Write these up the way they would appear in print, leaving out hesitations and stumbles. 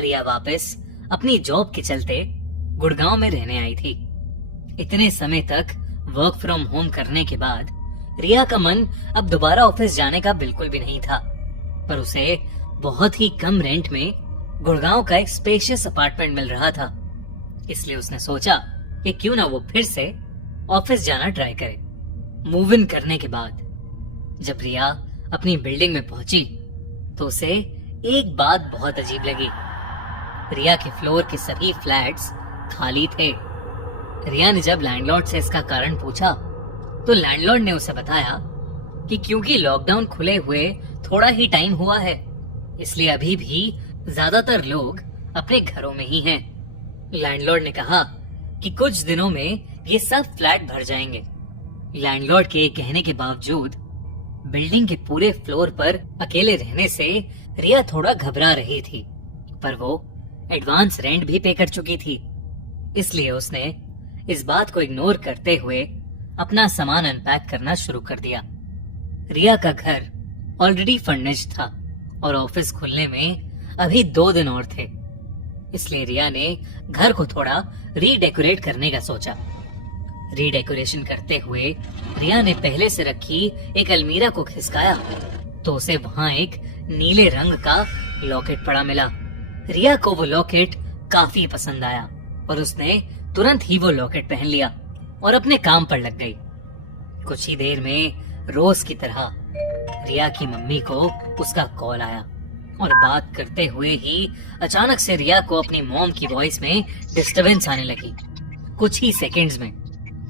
रिया वापस अपनी जॉब के चलते गुड़गांव में रहने आई थी। इतने समय तक वर्क फ्रॉम होम करने के बाद रिया का मन अब दोबारा ऑफिस जाने का बिल्कुल भी नहीं था, पर उसे बहुत ही कम रेंट में गुड़गांव का एक स्पेशियस अपार्टमेंट मिल रहा था। इसलिए उसने सोचा कि क्यों ना वो फिर से ऑफिस जाना ट्राई करे। मूव इन करने के बाद जब रिया अपनी बिल्डिंग में पहुंची तो उसे एक बात बहुत अजीब लगी। रिया के फ्लोर के सभी फ्लैट्स खाली थे। रिया ने जब लैंडलॉर्ड से इसका कारण पूछा तो लैंडलॉर्ड ने उसे बताया कि क्योंकि लॉकडाउन खुले हुए थोड़ा ही टाइम हुआ है, इसलिए अभी भी ज्यादातर लोग अपने घरों में ही हैं। लैंडलॉर्ड ने कहा कि कुछ दिनों में ये सब फ्लैट भर जाएंगे। लैंडलॉर्ड के कहने के बावजूद बिल्डिंग के पूरे फ्लोर पर अकेले रहने से रिया थोड़ा घबरा रही थी, पर वो एडवांस रेंट भी पे कर चुकी थी। इसलिए उसने इस बात को इग्नोर करते हुए अपना सामान अनपैक करना शुरू कर दिया। रिया का घर ऑलरेडी फर्निश्ड था और ऑफिस खुलने में अभी 2 दिन और थे, इसलिए रिया ने घर को थोड़ा रीडेकोरेट करने का सोचा। रीडेकोरेशन करते हुए रिया ने पहले से रखी एक अलमीरा को खिसकाया तो उसे वहाँ एक नीले रंग का लॉकेट पड़ा मिला। रिया को वो लॉकेट काफी पसंद आया और उसने तुरंत ही वो लॉकेट पहन लिया और अपने काम पर लग गई। कुछ ही देर में रोज की तरह रिया की मम्मी को उसका कॉल आया और बात करते हुए ही अचानक से रिया को अपनी मॉम की वॉइस में डिस्टरबेंस आने लगी। कुछ ही सेकंड्स में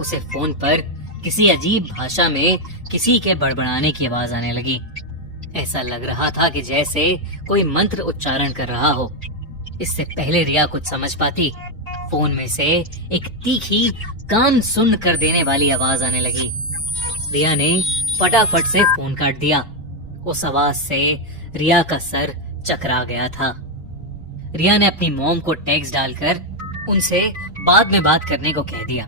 उसे फोन पर किसी अजीब भाषा में किसी के बड़बड़ाने की आवाज आने लगी। ऐसा लग रहा था कि जैसे कोई मंत्र उच्चारण कर रहा हो। इससे पहले रिया कुछ समझ पाती, फोन में से एक तीखी कान सुन्न कर देने वाली आवाज आने लगी। रिया ने फटाफट से फोन काट दिया। उस आवाज से रिया का सर चकरा गया था। रिया ने अपनी मॉम को टेक्स्ट डालकर उनसे बाद में बात करने को कह दिया।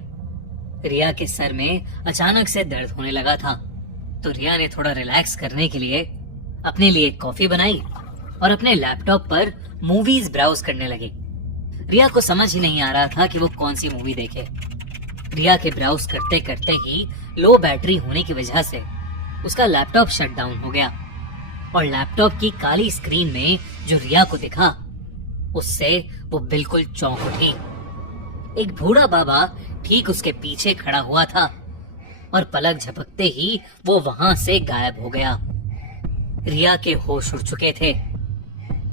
रिया के सर में अचानक से दर्द होने लगा था, तो रिया ने थोड़ा रिलैक्स करने के लिए अपने लिए कॉफी बनाई और अपने लैपटॉप पर मूवीज ब्राउज करने लगी। रिया को समझ ही नहीं आ रहा था कि वो कौन सी मूवी देखे। रिया के ब्राउज करते करते ही लो बैटरी होने की वजह से उसका लैपटॉप शट डाउन हो गया और लैपटॉप की काली स्क्रीन में जो रिया को दिखा उससे वो बिल्कुल चौंक उठी। एक बूढ़ा बाबा ठीक उसके पीछे खड़ा हुआ था और पलक झपकते ही वो वहां से गायब हो गया। रिया के होश उड़ चुके थे,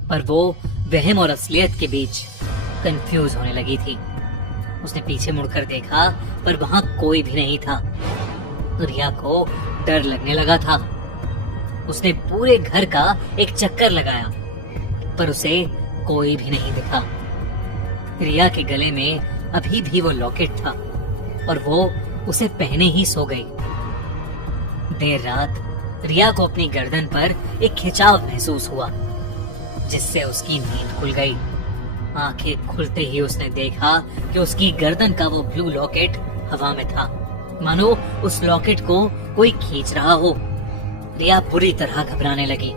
पर वो वहम और असलियत के बीच कंफ्यूज होने लगी थी। उसने पीछे मुड़कर देखा पर वहां कोई भी नहीं था। रिया को डर लगने लगा था। उसने पूरे घर का एक चक्कर लगाया पर उसे कोई भी नहीं दिखा। रिया के गले में अभी भी वो लॉकेट था और वो उसे पहने ही सो गई। देर रात रिया को अपनी गर्दन पर एक खिंचाव महसूस हुआ जिससे उसकी नींद खुल गई। आंखें खुलते ही उसने देखा कि उसकी गर्दन का वो ब्लू लॉकेट हवा में था, मानो उस लॉकेट को कोई खींच रहा हो। रिया बुरी तरह घबराने लगी।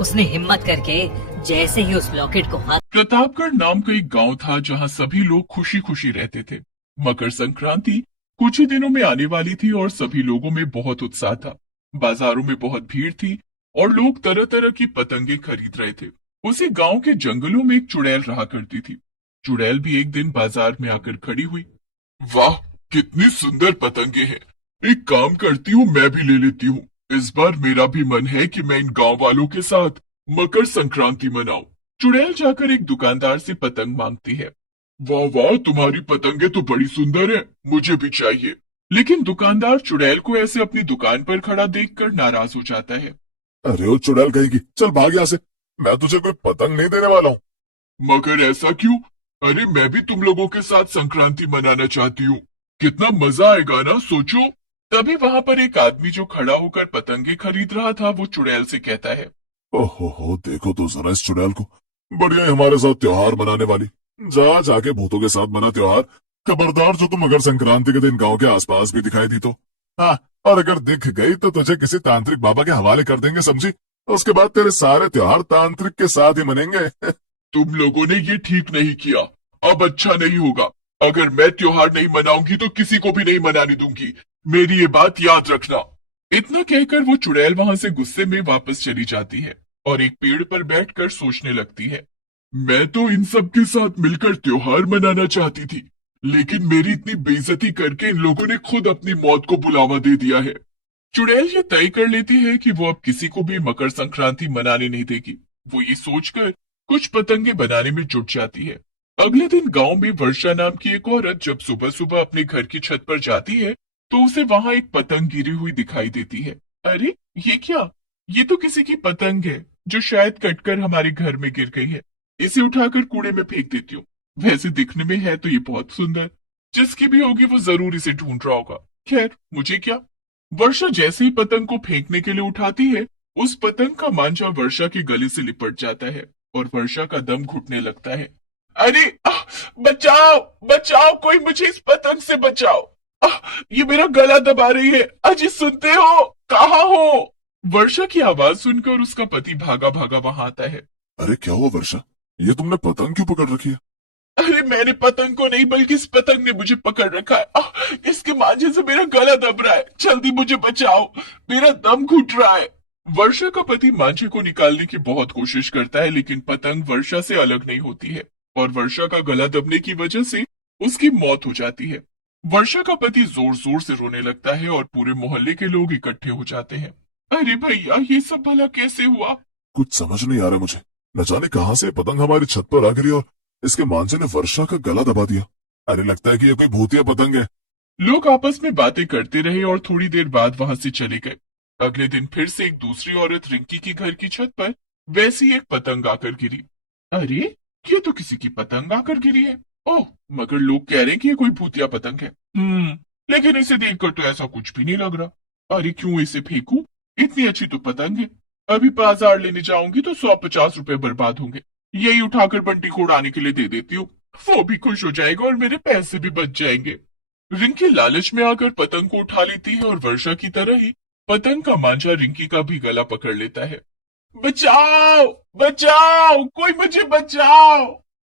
उसने हिम्मत करके जैसे ही उस लॉकेट को हाथ। प्रतापगढ़ नाम का एक गांव था जहां सभी लोग खुशी खुशी रहते थे। मकर संक्रांति कुछ ही दिनों में आने वाली थी और सभी लोगों में बहुत उत्साह था। बाजारों में बहुत भीड़ थी और लोग तरह तरह की पतंगे खरीद रहे थे। उसी गांव के जंगलों में एक चुड़ैल रहा करती थी। चुड़ैल भी एक दिन बाजार में आकर खड़ी हुई। वाह, कितनी सुंदर पतंगे हैं। एक काम करती हूँ, मैं भी ले लेती हूँ। इस बार मेरा भी मन है कि मैं इन गांव वालों के साथ मकर संक्रांति मनाऊं। चुड़ैल जाकर एक दुकानदार से पतंग मांगती है। वाह वाह, तुम्हारी पतंगे तो बड़ी सुंदर है, मुझे भी चाहिए। लेकिन दुकानदार चुड़ैल को ऐसे अपनी दुकान पर खड़ा देखकर नाराज हो जाता है। अरे ओ चुड़ैल कहेगी, चल भाग यहाँ से, मैं तुझे कोई पतंग नहीं देने वाला हूँ। मगर ऐसा क्यों? अरे मैं भी तुम लोगों के साथ संक्रांति मनाना चाहती हूँ। कितना मजा आएगा ना, सोचो। तभी वहाँ पर एक आदमी जो खड़ा होकर पतंगे खरीद रहा था वो चुड़ैल से कहता है। ओहो, देखो तो जरा इस चुड़ैल को, बढ़िया है हमारे साथ त्योहार मनाने वाली। जा जाके भूतों के साथ मना त्योहार। खबरदार जो तुम मकर संक्रांति के दिन गांव के आसपास भी दिखाई दी तो। हाँ, और अगर दिख गई तो तुझे किसी तांत्रिक बाबा के हवाले कर देंगे, समझी। उसके बाद तेरे सारे त्योहार तांत्रिक के साथ ही मनेंगे। तुम लोगों ने ये ठीक नहीं किया। अब अच्छा नहीं होगा। अगर मैं त्योहार नहीं मनाऊंगी तो किसी को भी नहीं मनाने दूंगी। मेरी ये बात याद रखना। इतना कहकर वो चुड़ैल वहां से गुस्से में वापस चली जाती है और एक पेड़ पर बैठकर सोचने लगती है। मैं तो इन सब के साथ मिलकर त्योहार मनाना चाहती थी, लेकिन मेरी इतनी बेइज्जती करके इन लोगों ने खुद अपनी मौत को बुलावा दे दिया है। चुड़ैल ये तय कर लेती है कि वो अब किसी को भी मकर संक्रांति मनाने नहीं देगी। वो ये सोचकर कुछ पतंगे बनाने में जुट जाती है। अगले दिन गांव में वर्षा नाम की एक औरत जब सुबह सुबह अपने घर की छत पर जाती है तो उसे वहां एक पतंग गिरी हुई दिखाई देती है। अरे ये क्या? ये तो किसी की पतंग है जो शायद कटकर हमारे घर में गिर गई है। इसे उठाकर कूड़े में फेंक देती हूँ। वैसे दिखने में है तो ये बहुत सुंदर। जिसकी भी होगी वो जरूर इसे ढूंढ रहा होगा। खैर मुझे क्या। वर्षा जैसे ही पतंग को फेंकने के लिए उठाती है, उस पतंग का मांझा वर्षा के गले से लिपट जाता है और वर्षा का दम घुटने लगता है। अरे बचाओ बचाओ, कोई मुझे इस पतंग से बचाओ। ये मेरा गला दबा रही है। अजी सुनते हो? कहाँ हो? वर्षा की आवाज सुनकर उसका पति भागा भागा वहां आता है। अरे क्या हुआ वर्षा, ये तुमने पतंग क्यों पकड़ रखी है? अरे मैंने पतंग को नहीं बल्कि इस पतंग ने मुझे पकड़ रखा है। इसके मांझे से मेरा गला दब रहा है। जल्दी मुझे बचाओ, मेरा दम घुट रहा है। वर्षा का पति मांझे को निकालने की बहुत कोशिश करता है, लेकिन पतंग वर्षा से अलग नहीं होती है और वर्षा का गला दबने की वजह से उसकी मौत हो जाती है। वर्षा का पति जोर जोर से रोने लगता है और पूरे मोहल्ले के लोग इकट्ठे हो जाते हैं। अरे भैया, ये सब भला कैसे हुआ? कुछ समझ नहीं आ रहा मुझे। न जाने कहां से पतंग हमारी छत पर आ गिरी और इसके मांझे ने वर्षा का गला दबा दिया। अरे लगता है कि ये कोई भूतिया पतंग है। लोग आपस में बातें करते रहे और थोड़ी देर बाद वहां से चले गए। अगले दिन फिर से एक दूसरी औरत रिंकी की घर की छत पर वैसी एक पतंग आकर गिरी। अरे ये तो किसी की पतंग आकर गिरी है। ओह, मगर लोग कह रहे हैं कि ये कोई भूतिया पतंग है। लेकिन इसे देखकर तो ऐसा कुछ भी नहीं लग रहा। अरे क्यों इसे फेंकूं? इतनी अच्छी तो पतंग है। अभी बाजार लेने जाऊंगी तो 150 रुपए बर्बाद होंगे। यही उठाकर बंटी को उड़ाने के लिए दे देती हूँ। वो भी खुश हो जाएगा और मेरे पैसे भी बच जाएंगे। रिंकी लालच में आकर पतंग को उठा लेती है और वर्षा की तरह ही पतंग का मांझा रिंकी का भी गला पकड़ लेता है। बचाओ बचाओ, कोई मुझे बचाओ।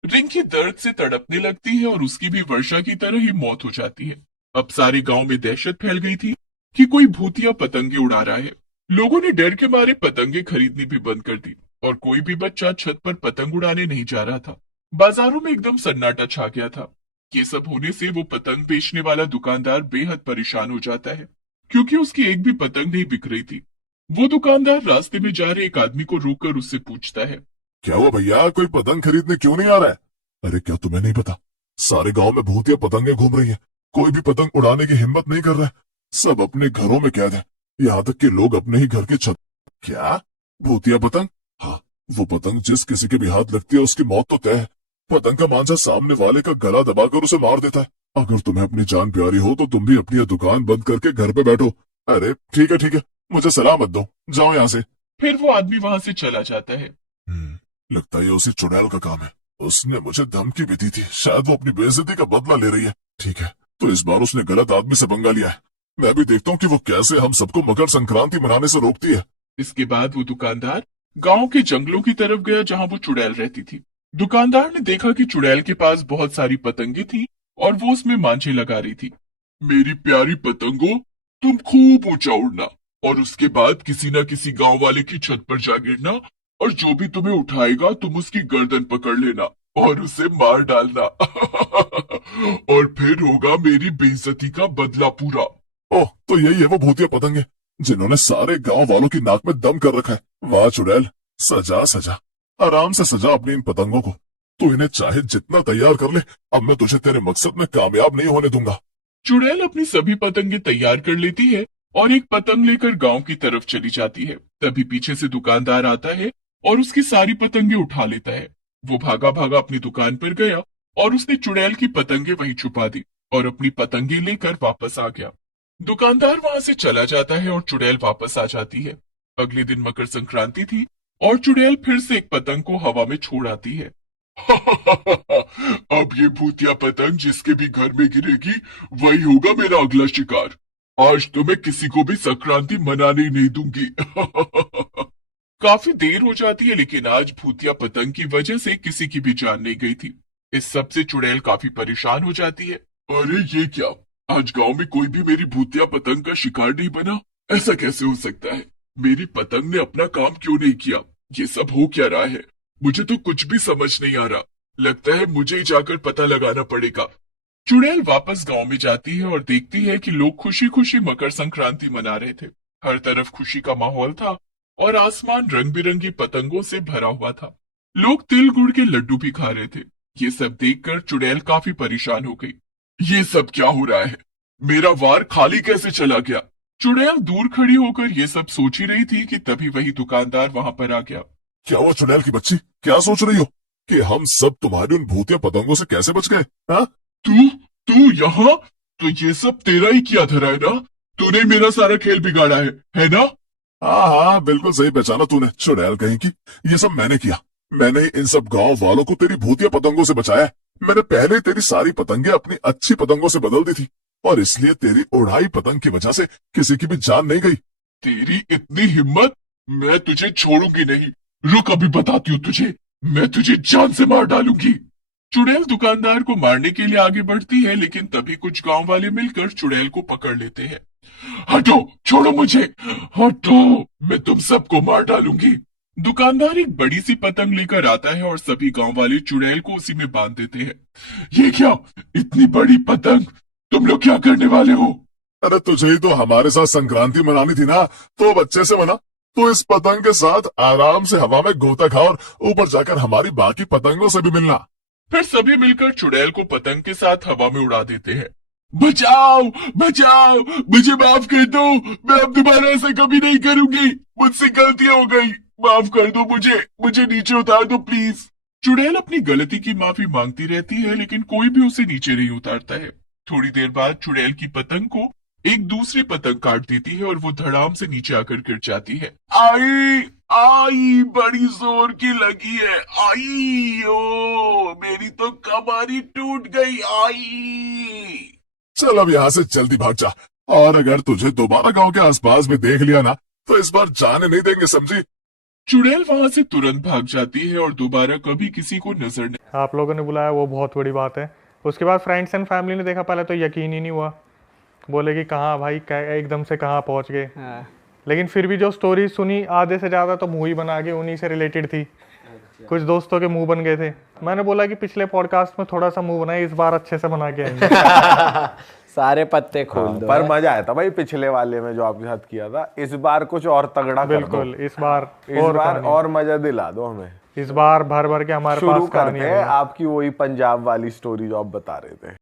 रिंकी दर्द से तड़पने लगती है और उसकी भी वर्षा की तरह ही मौत हो जाती है। अब सारे गांव में दहशत फैल गई थी कि कोई भूतिया पतंगे उड़ा रहा है। लोगों ने डर के मारे पतंगे खरीदनी भी बंद कर दी और कोई भी बच्चा छत पर पतंग उड़ाने नहीं जा रहा था। बाजारों में एकदम सन्नाटा छा गया था। ये सब होने से वो पतंग बेचने वाला दुकानदार बेहद परेशान हो जाता है, क्योंकि उसकी एक भी पतंग नहीं बिक रही थी। वो दुकानदार रास्ते में जा रहे एक आदमी को रोककर उससे पूछता है। क्या हुआ भैया, कोई पतंग खरीदने क्यों नहीं आ रहा है? अरे क्या तुम्हें नहीं पता, सारे गांव में भूतिया पतंगे घूम रही है। कोई भी पतंग उड़ाने की हिम्मत नहीं कर रहा है। सब अपने घरों में कैद है, यहाँ तक कि लोग अपने ही घर की छत। क्या भूतिया पतंग? हाँ, वो पतंग जिस किसी के भी हाथ लगती है उसकी मौत तो तय है। पतंग का मांझा सामने वाले का गला दबाकर उसे मार देता है। अगर तुम्हें अपनी जान प्यारी हो तो तुम भी अपनी यह दुकान बंद करके घर पे बैठो। अरे ठीक है, मुझे सलाह मत दो, जाओ यहाँ से। फिर वो आदमी वहां से चला जाता है। लगता है ये उसी चुड़ैल का काम है। उसने मुझे धमकी भी दी थी, शायद वो अपनी बेइज्जती का बदला ले रही है। ठीक है, तो इस बार उसने गलत आदमी से पंगा लिया है। मैं भी देखता हूँ कि वो कैसे हम सबको मकर संक्रांति मनाने से रोकती है। इसके बाद वो दुकानदार गांव के जंगलों की तरफ गया जहां वो चुड़ैल रहती थी। दुकानदार ने देखा कि चुड़ैल के पास बहुत सारी पतंगे थी और वो उसमें मांझे लगा रही थी। मेरी प्यारी पतंगो, तुम खूब ऊंचा उड़ना और उसके बाद किसी न किसी गांव वाले की छत पर जा गिरना और जो भी तुम्हें उठाएगा तुम उसकी गर्दन पकड़ लेना और उसे मार डालना। और फिर होगा मेरी बेइज्जती का बदला पूरा। ओह, तो यही है वो भूतिया पतंगे जिन्होंने सारे गांव वालों की नाक में दम कर रखा है। वाह चुड़ैल, सजा आराम से सजा अपनी इन पतंगों को। तू इन्हें चाहे जितना तैयार कर ले, अब मैं तुझे तेरे मकसद में कामयाब नहीं होने दूंगा। चुड़ैल अपनी सभी पतंगे तैयार कर लेती है और एक पतंग लेकर गांव की तरफ चली जाती है। तभी पीछे से दुकानदार आता है और उसकी सारी पतंगे उठा लेता है। वो भागा भागा अपनी दुकान पर गया और उसने चुड़ैल की पतंगे वहीं छुपा दी और अपनी पतंगे लेकर वापस आ गया। दुकानदार वहां से चला जाता है और चुड़ैल वापस आ जाती है। अगले दिन मकर संक्रांति थी और चुड़ैल फिर से एक पतंग को हवा में छोड़ आती है। अब ये भूतिया पतंग जिसके भी घर में गिरेगी वही होगा मेरा अगला शिकार। आज तो मैं किसी को भी संक्रांति मनाने ही नहीं दूंगी। काफी देर हो जाती है, लेकिन आज भूतिया पतंग की वजह से किसी की भी जान नहीं गई थी। इस सब से चुड़ैल काफी परेशान हो जाती है। अरे ये क्या, आज गांव में कोई भी मेरी भूतिया पतंग का शिकार नहीं बना? ऐसा कैसे हो सकता है? मेरी पतंग ने अपना काम क्यों नहीं किया? ये सब हो क्या रहा है? मुझे तो कुछ भी समझ नहीं आ रहा। लगता है मुझे ही जाकर पता लगाना पड़ेगा। चुड़ैल वापस गांव में जाती है और देखती है कि लोग खुशी खुशी मकर संक्रांति मना रहे थे। हर तरफ खुशी का माहौल था और आसमान रंग बिरंगी पतंगों से भरा हुआ था। लोग तिल गुड़ के लड्डू भी खा रहे थे। ये सब देखकर चुड़ैल काफी परेशान हो गई। ये सब क्या हो रहा है? मेरा वार खाली कैसे चला गया? चुड़ैल दूर खड़ी होकर ये सब सोच ही रही थी कि तभी वही दुकानदार वहां पर आ गया। क्या हुआ चुड़ैल की बच्ची, क्या सोच रही हो कि हम सब तुम्हारी उन भूतिया पतंगों से कैसे बच गए? हाँ, तू तू यहाँ? तो ये सब तेरा ही किया धरा है ना? तूने मेरा सारा खेल बिगाड़ा है ना? हाँ हाँ, बिल्कुल सही पहचाना तूने चुड़ैल कहीं की। ये सब मैंने किया। मैंने ही इन सब गांव वालों को तेरी भूतिया पतंगों से बचाया। मैंने पहले तेरी सारी पतंगे अपनी अच्छी पतंगों से बदल दी थी और इसलिए तेरी उड़ाई पतंग की वजह से किसी की भी जान नहीं गई। तेरी इतनी हिम्मत? मैं तुझे छोड़ूंगी नहीं। रुक, अभी बताती हूँ तुझे। मैं तुझे जान से मार डालूंगी। चुड़ैल दुकानदार को मारने के लिए आगे बढ़ती है, लेकिन तभी कुछ गांव वाले मिलकर चुड़ैल को पकड़ लेते हैं। हटो, छोड़ो मुझे, हटो, मैं तुम सबको मार डालूंगी। दुकानदार एक बड़ी सी पतंग लेकर आता है और सभी गांव वाले चुड़ैल को उसी में बांध देते हैं। ये क्या, इतनी बड़ी पतंग? तुम लोग क्या करने वाले हो? अरे तुझे ही तो हमारे साथ संक्रांति मनानी थी ना, तो बच्चे से मना। तो इस पतंग के साथ आराम से हवा में गोता खा और ऊपर जाकर हमारी बाकी पतंगों से भी मिलना। फिर सभी मिलकर चुड़ैल को पतंग के साथ हवा में उड़ा देते हैं। बचाओ, बचाओ, मुझे माफ कर दो। मैं अब दोबारा ऐसा कभी नहीं करूंगी। मुझसे गलतियां हो गई। माफ कर दो मुझे नीचे उतार दो प्लीज। चुड़ैल अपनी गलती की माफी मांगती रहती है, लेकिन कोई भी उसे नीचे नहीं उतारता है। थोड़ी देर बाद चुड़ैल की पतंग को एक दूसरी पतंग काट देती है और वो धड़ाम से नीचे आकर गिर जाती है। आई आई, बड़ी जोर की लगी है। आई, ओ मेरी तो कमर ही टूट गई। आई। चल अब यहाँ से जल्दी भाग जा, और अगर तुझे दोबारा गांव के आसपास में देख लिया ना तो इस बार जाने नहीं देंगे, समझी? चुड़ैल वहां से तुरंत भाग जाती है और दोबारा कभी किसी को नजर नहीं। आप लोगों ने बुलाया वो बहुत बड़ी बात है। उसके बाद फ्रेंड्स एंड फैमिली ने देखा, पहले तो यकीन ही नहीं हुआ। बोले कि कहाँ भाई, एकदम से कहाँ पहुँच गए। लेकिन फिर भी जो स्टोरी सुनी, आधे से ज़्यादा तो मुँह ही बना के उन्हीं से रिलेटेड थी। कुछ दोस्तों के मुंह बन गए थे। मैंने बोला कि पिछले पॉडकास्ट में थोड़ा सा मुंह बनाए, इस बार अच्छे से बना के आएंगे। सारे पत्ते खोल दो। पर मजा आया था भाई पिछले वाले में जो आपके साथ किया था। इस बार कुछ और तगड़ा कर दो। बिल्कुल, इस बार और मजा दिला दो हमें। इस बार भर भर के हमारे पास शुरू कहानी करते हैं आपकी वही पंजाब वाली स्टोरी जो आप बता रहे थे।